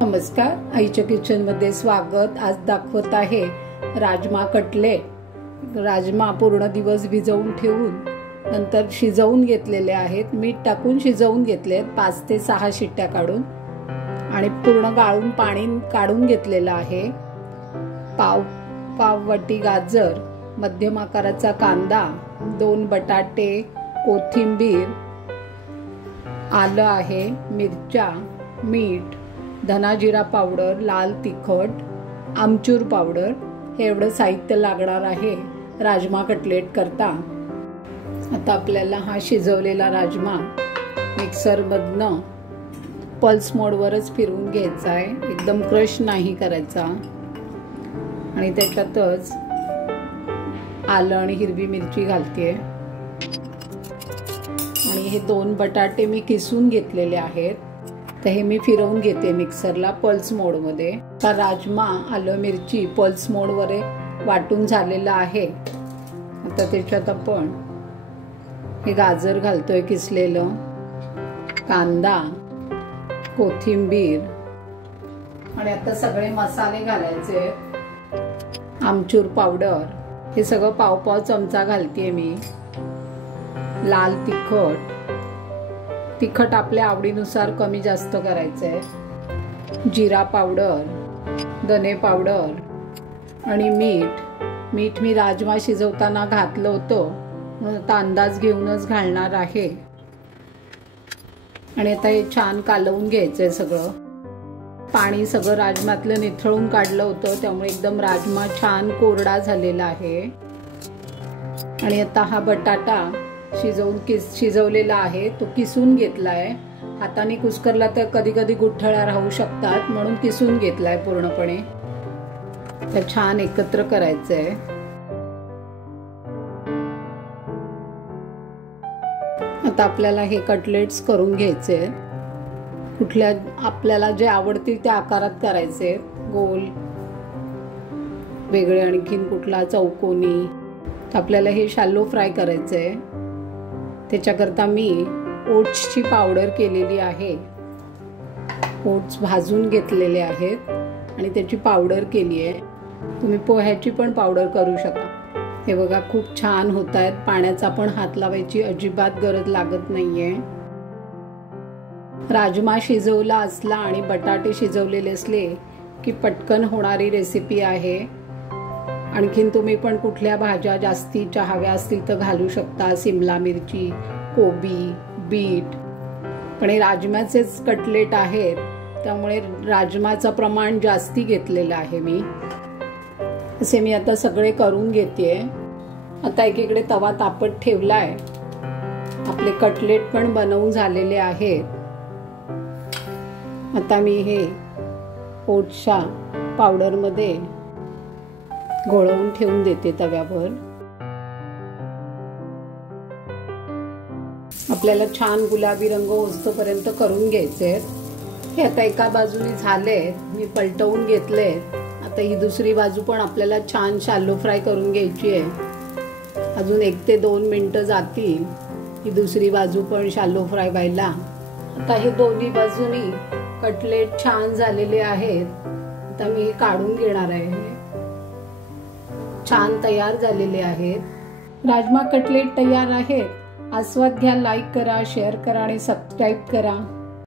नमस्कार, आईच्या किचन मध्ये स्वागत। आज दाखवत आहे राजमा कटलेट। राजमा पूर्ण दिवस भिजवून ठेवून नंतर शिजवून घेतलेले आहेत। मीठ टाकून शिजवून घेतले 5 ते 6 शिट्ट्या काढून आणि पूर्ण गाळून पाणी काढून घेतलेलं आहे। पाव वाटी गाजर, मध्यम आकाराचा कांदा, 2 बटाटे, कोथिंबीर, आलं आहे, मिरच्या, मीठ, धना जिरा पावडर, लाल तिखट, आमचूर पावडर हे एवढं साहित्य लागणार आहे राजमा कटलेट करता। आता आपल्याला हा शिजवलेला राजमा मिक्सर मधनं पल्स मोडवरच फिरवून घ्यायचा आहे, एकदम क्रश नाही करायचा। आणि त्याच्यातच आलं आणि हिरवी मिरची घालते आणि हे 2 बटाटे मी किसून घेतलेले आहेत, तर हे मी फिरवून घेते मिक्सरला पल्स मोड मध्ये। तर राजमा, आलं, मिरची पल्स मोड वर वाटून झालेला आहे। आता त्याच्यात आपण हे गाजर घालतोय किसलेलं, कांदा, कोथिंबीर आणि आता सगळे मसाले घालायचे। आमचूर पावडर हे सगळं पाव चमचा घालतेय मी। लाल तिखट आपल्या आवडीनुसार कमी जास्त करायचंय। जिरा पावडर, धने पावडर आणि मीठ मी राजमा शिजवताना घातलं होतं, म्हणून आता अंदाज घेऊनच घालणार आहे। आणि आता हे छान कालवून घ्यायचंय सगळं। पाणी सगळं राजमातलं निथळून काढलं होतं, त्यामुळे एकदम राजमा छान कोरडा झालेला आहे। आणि आता हा बटाटा शिजवलेला आहे, तो किसून घेतलाय। हाताने कुस्करला तर कधी कधी गुठळ्या राहू शकतात, म्हणून किसून घेतलाय पूर्णपणे। तर छान एकत्र करायचंय। आता आपल्याला हे कटलेट्स करून घ्यायचे। कुठल्या आपल्याला जे आवडतील त्या आकारात करायचे, गोल, वेगळे, आणखीन कुठला चौकोनी। तर आपल्याला हे शॅलो फ्राय करायचंय। त्याच्याकरता मी ओट्सची पावडर केलेली आहे। ओट्स भाजून घेतलेले आहेत आणि त्याची पावडर केली आहे। तुम्ही पोह्याची पण पावडर करू शकता। हे बघा खूप छान होत आहेत। पाण्याचा पण हात लावायची अजिबात गरज लागत नाहीये। राजमा शिजवला असला आणि बटाटे शिजवलेले असले की पटकन होणारी रेसिपी आहे। आणखीन तुम्ही पण कुठल्या भाज्या जास्तीच्या हव्या असतील तर घालू शकता, सिमला मिरची, कोबी, बीट। पण हे राजम्याचेच कटलेट आहेत, त्यामुळे राजमाचं प्रमाण जास्ती घेतलेलं आहे मी। असे मी आता सगळे करून घेते। आता एकीकडे तवा तापत ठेवलाय। आपले कटलेट पण बनवून झालेले आहेत। आता मी हे ओट्सच्या पावडर मध्ये घोळवून ठेवून देते तव्यावर। आपल्याला छान गुलाबी रंग होईपर्यंत करून घ्यायचे। हे आता एका बाजूने झाले, मी पलटवून घेतले। आता ही दुसरी बाजू पण आपल्याला छान शॅलो फ्राय करून घ्यायची आहे। अजून 1 ते 2 मिनिटं जातील ही दुसरी बाजू पण शॅलो फ्राय व्हायला। आता हे दोन्ही बाजूनी कटलेट छान झालेले आहेत। आता मी हे काढून घेणार आहे। छान तयार झालेले आहेत। राजमा कटलेट तयार आहेत। आस्वाद घ्या, लाईक करा, शेअर करा आणि सबस्क्राईब करा।